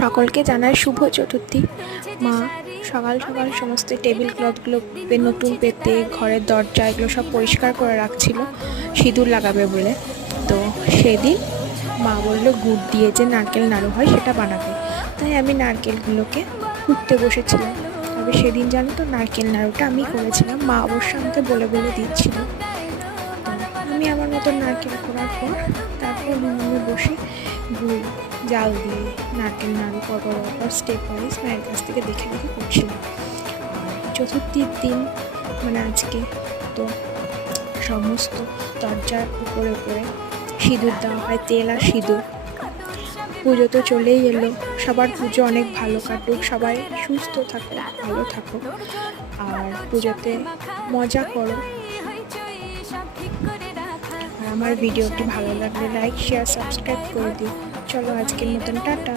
সকলকে জানাই শুভ চতুর্থী। মা সকাল সকাল সমস্ত টেবিল ক্লথগুলো নতুন পেতে ঘরের দরজা এগুলো সব পরিষ্কার করে রাখছিল সিঁদুর লাগাবে বলে। তো সেদিন মা বললো গুড় দিয়ে যে নারকেল নাড়ু হয় সেটা বানাবে, তাই আমি নারকেলগুলোকে কুটতে বসেছিলাম। তবে সেদিন জানো তো নারকেল নাড়ুটা আমি করেছিলাম, মা অবশ্য আমাকে বলে বলে দিচ্ছিল। তো আমি আমার মতো নারকেল করার পর তারপর উনুনে বসে গুড় জাল দিয়ে নারকেল নাড়ু পরপর স্টেপ ওয়াইজ মায়ের কাছ থেকে দেখে দেখে করছিলাম। চতুর্থীর দিন মানে আজকে তো সমস্ত দরজার উপরে উপরে সিঁদুর দেওয়া হয়, তেল আর সিঁদুর। পুজো তো চলেই এলো, সবার পুজো অনেক ভালো কাটুক, সবাই সুস্থ থাকো, ভালো থাকো, আর পুজোতে মজা করো। আর আমার ভিডিওটি ভালো লাগলে লাইক শেয়ার সাবস্ক্রাইব করে দিও। চলো আজকের মতন টাটা।